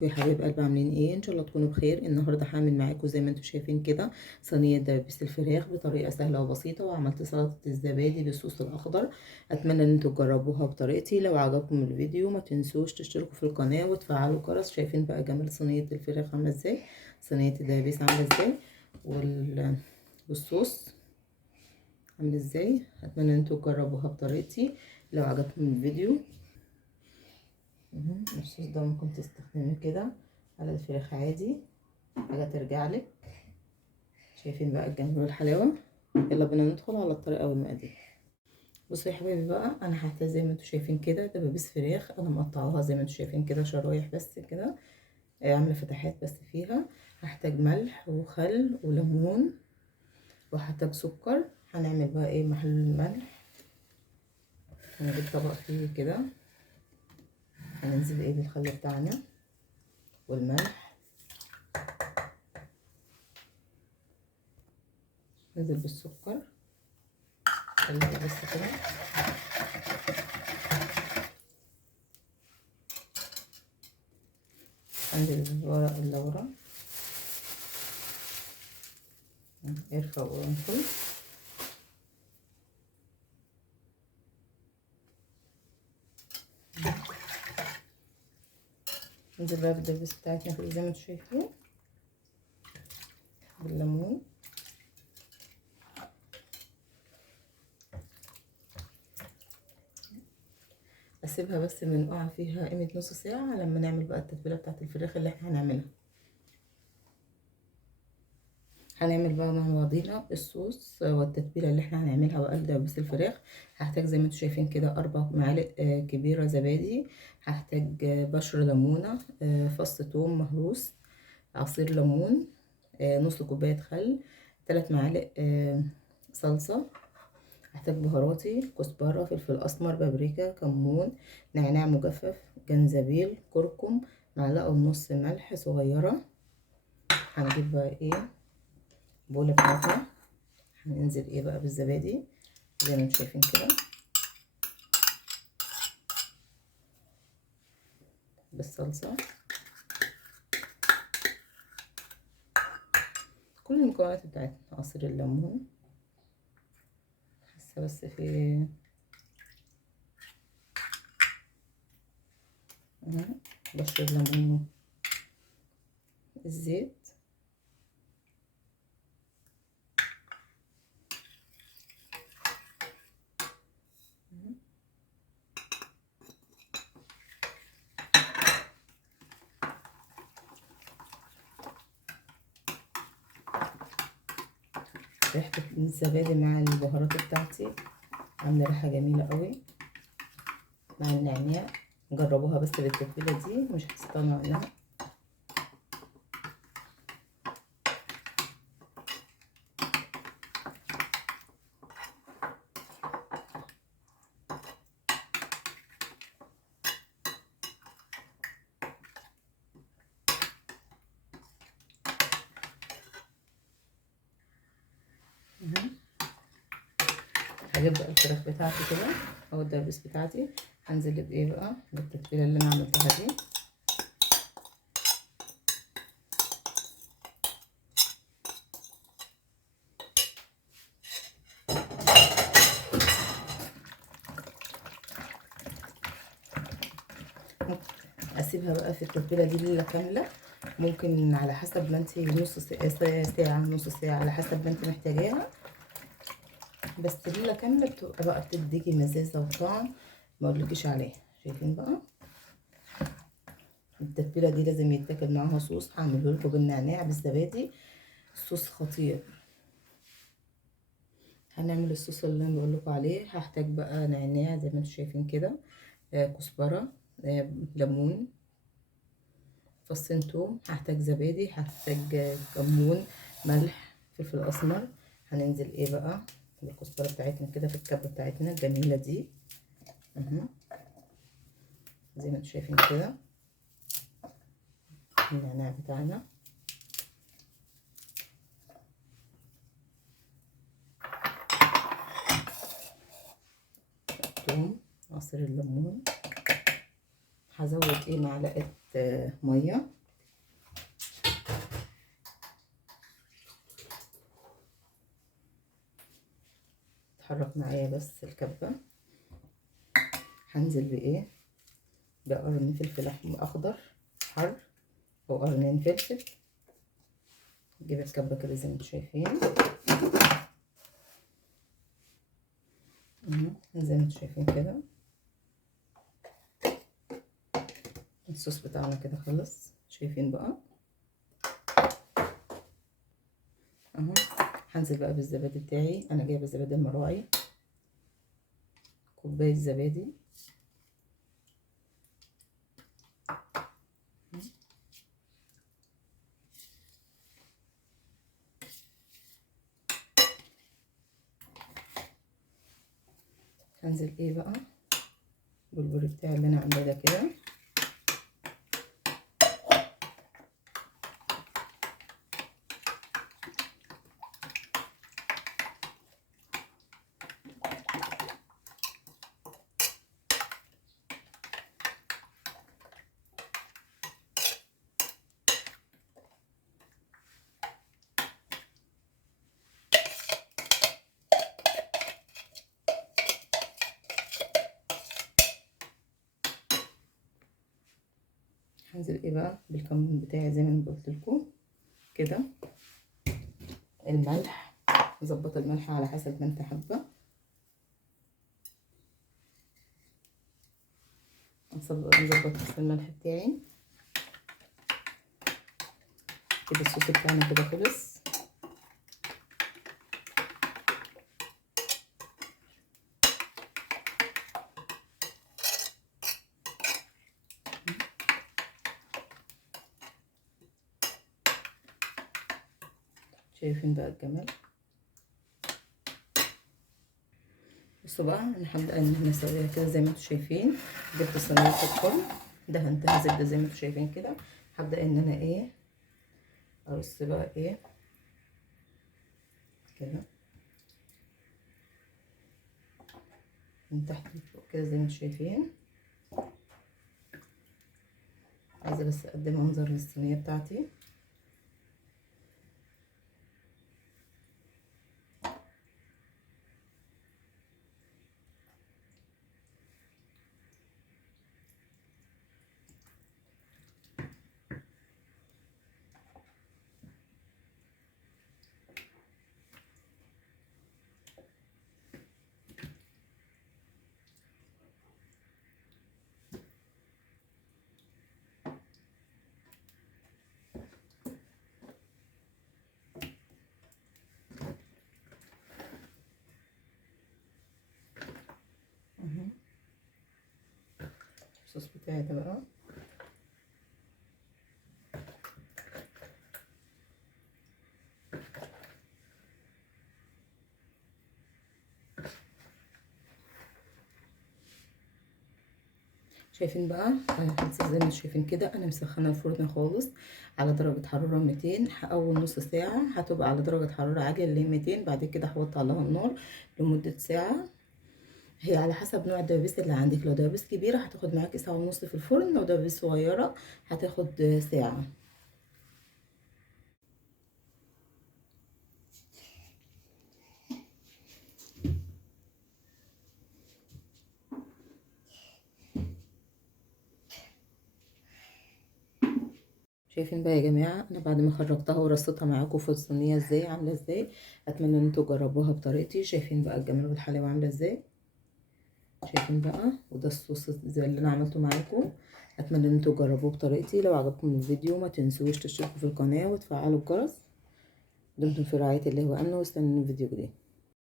يا حبايب قلبي، عاملين ايه؟ ان شاء الله تكونوا بخير. النهارده هعمل معاكم زي ما انتم شايفين كده صينيه دبابيس الفراخ بطريقه سهله وبسيطه، وعملت سلطه الزبادي بالصوص الاخضر. اتمنى ان انتم تجربوها بطريقتي. لو عجبكم الفيديو ما تنسوش تشتركوا في القناه وتفعلوا الجرس. شايفين بقى جمال صينيه الفراخ عامله ازاي، صينيه الدبابيس عامله ازاي، والصوص عامل ازاي. اتمنى ان انتم تجربوها بطريقتي. لو عجبكم الفيديو الصوص ده ممكن تستخدميه كده على الفراخ عادي، حاجة ترجع لك. شايفين بقى الجمال والحلاوة. يلا بينا ندخل على الطريقة والمقادير. بصوا يا حبايبي بقى، انا هحتاج زي ما انتم شايفين كده دبابيس فراخ. انا مقطعاها زي ما انتم شايفين كده شرايح بس كده، عامله فتحات بس فيها. هحتاج ملح وخل وليمون، وهحتاج سكر. هنعمل بقى ايه محل الملح؟ هنجيب طبق فيه كده، هننزل ايه بالخل بتاعنا والملح، ننزل بالسكر، خليه بس كده. انزل بورق اللورا، قرفة وقرنفل، ننزل بقى بالدبس بتاعتنا كده زي ما انتوا شايفين، بالليمون. اسيبها بس ننقع فيها قيمة نص ساعة لما نعمل بقى التتبيلة بتاعت الفراخ اللي احنا هنعملها. هنعمل بقى مع بعضينا الصوص والتتبيلة اللي احنا هنعملها بقى لدبس الفراخ. هحتاج زي ما انتوا شايفين كده 4 معالق كبيرة زبادي. هحتاج بشر ليمونة، فص ثوم مهروس، عصير ليمون، نص كوباية خل، 3 معالق صلصة. هحتاج بهاراتي كزبرة، فلفل اسمر، بابريكا، كمون، نعناع مجفف، جنزبيل، كركم، معلقة ونص ملح صغيرة. هنجيب بقى ايه بولة بتاعتنا، هننزل ايه بقى بالزبادي زي ما انتم شايفين كده، بالصلصة، كل المكونات بتاعتنا، عصير الليمون. بس في بشر الليمون، الزيت، ريحة الزبادي مع البهارات بتاعتي عاملة ريحة جميلة قوي مع النعناع. جربوها بس بالتتبيلة دي مش هتستغنوا عنها. هجيب بقى الفراخ بتاعتي كده او الدبس بتاعتي، هنزل بايه بقى بالتتبيله اللي انا عملتها دي. اسيبها بقى في التتبيله دي ليله كامله، ممكن على حسب ما انت نص ساعه نص ساعه على حسب ما انت محتاجاها. بس ليله كامله بتبقى بقى بتديكي مزازه وطعم ما اقولكيش عليها. شايفين بقى التتبيله دي لازم يتاكل معاها صوص، هعمله لكم بالنعناع بالزبادي، صوص خطير. هنعمل الصوص اللي انا بقول لكم عليه. هحتاج بقى نعناع زي ما انتم شايفين كده، كزبره، ليمون، فصين توم، هحتاج زبادي، هحتاج كمون، ملح، فلفل اسمر. هننزل ايه بقى بالكزبره بتاعتنا كده في الكبه بتاعتنا الجميله دي اهو، زي ما انتم شايفين كده. النعناع بتاعنا، الثوم، عصير الليمون، هزود ايه معلقه ميه. اتحرك معايا بس الكبه. هنزل بايه؟ بقرن فلفل اخضر حر او قرنين فلفل. نجيب الكبه كده زي ما انتم شايفين، زي ما انتم شايفين كده. الصوص بتاعنا كده خلص، شايفين بقى اهو. هنزل بقى بالزبادي بتاعي، انا جايبه زبادي المراعي، كوبايه زبادي. هنزل ايه بقى بالبوري بتاعي اللي انا عاملاه ده كده. هنزل ايه بقى بالكمون بتاعي زي ما انا قلت لكم كده. الملح، نظبط الملح على حسب ما انت حابه. نظبط بس الملح بتاعي كده. الصوص بتاعنا كده خلص. شايفين بقى الجمال؟ بصوا بقى، انا هبدا ان احنا نسويها كده زي ما انتم شايفين. جبت صينيه الفرن، دهنتها زبده زي ما انتم شايفين كده. هبدا ان انا ايه ارص بقى ايه كده من تحت لفوق كده زي ما انتم شايفين. عايزه بس اقدم منظر للصينيه بتاعتي. الصوص بتاعي ده بقى شايفين بقى. زي ما انتم شايفين كده انا مسخنه الفرن خالص على درجه حراره 200. اول نص ساعه هتبقى على درجه حراره عاليه اللي هي 200. بعد كده هوطي عليها النار لمده ساعه. هي على حسب نوع الدبابيس اللي عندك. لو دبابيس كبيره هتاخد معاكي ساعه ونص في الفرن، لو دبابيس صغيره هتاخد ساعه. شايفين بقى يا جماعه انا بعد ما خرجتها ورصيتها معاكم في الصينيه ازاي عامله ازاي. اتمنى ان انتوا تجربوها بطريقتي. شايفين بقى الجمال والحلاوه عامله ازاي. شايفين بقى، وده الصوص زي اللي انا عملته معاكم. اتمنى ان انتوا تجربوه بطريقتي. لو عجبكم الفيديو ما تنسوش تشتركوا في القناه وتفعلوا الجرس. دمتم في رعايه الله وامنه، واستنوا الفيديو الجديد.